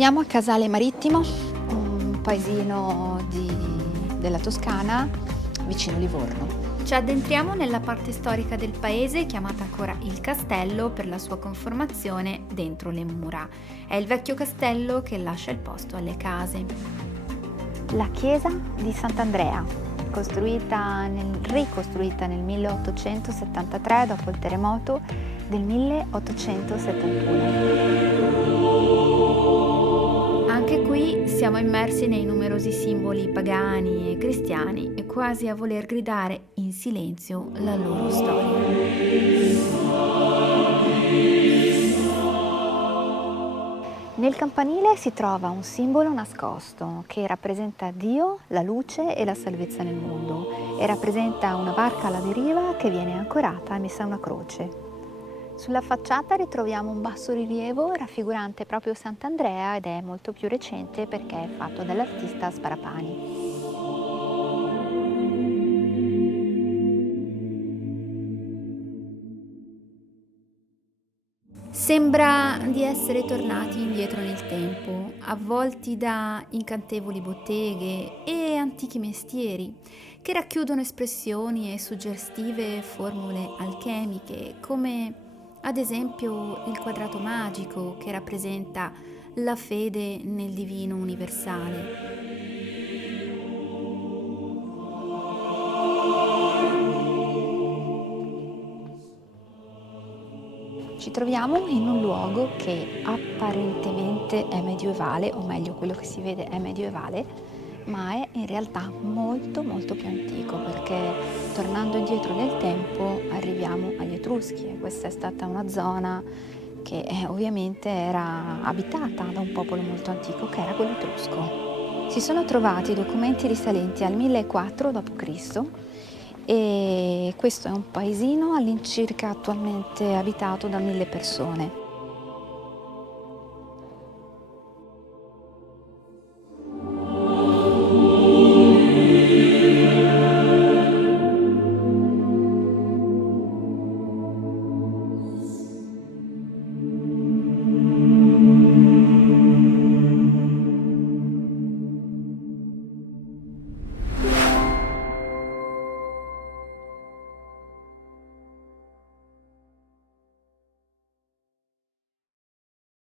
troviamo a Casale Marittimo, un paesino della Toscana, vicino Livorno. Ci addentriamo nella parte storica del paese, chiamata ancora il Castello per la sua conformazione dentro le mura. È il vecchio castello che lascia il posto alle case. La chiesa di Sant'Andrea, ricostruita nel 1873 dopo il terremoto del 1871. Anche qui siamo immersi nei numerosi simboli pagani e cristiani e quasi a voler gridare in silenzio la loro storia. Nel campanile si trova un simbolo nascosto che rappresenta Dio, la luce e la salvezza nel mondo e rappresenta una barca alla deriva che viene ancorata e messa una croce. Sulla facciata ritroviamo un bassorilievo raffigurante proprio Sant'Andrea ed è molto più recente perché è fatto dall'artista Sparapani. Sembra di essere tornati indietro nel tempo, avvolti da incantevoli botteghe e antichi mestieri che racchiudono espressioni e suggestive formule alchemiche, come ad esempio il quadrato magico che rappresenta la fede nel divino universale. Ci troviamo in un luogo che apparentemente è medievale, o meglio quello che si vede è medievale, ma è in realtà molto più antico perché tornando indietro nel tempo arriviamo agli Etruschi e questa è stata una zona che ovviamente era abitata da un popolo molto antico che era quello etrusco. Si sono trovati documenti risalenti al 1004 d.C. e questo è un paesino all'incirca attualmente abitato da 1000 persone.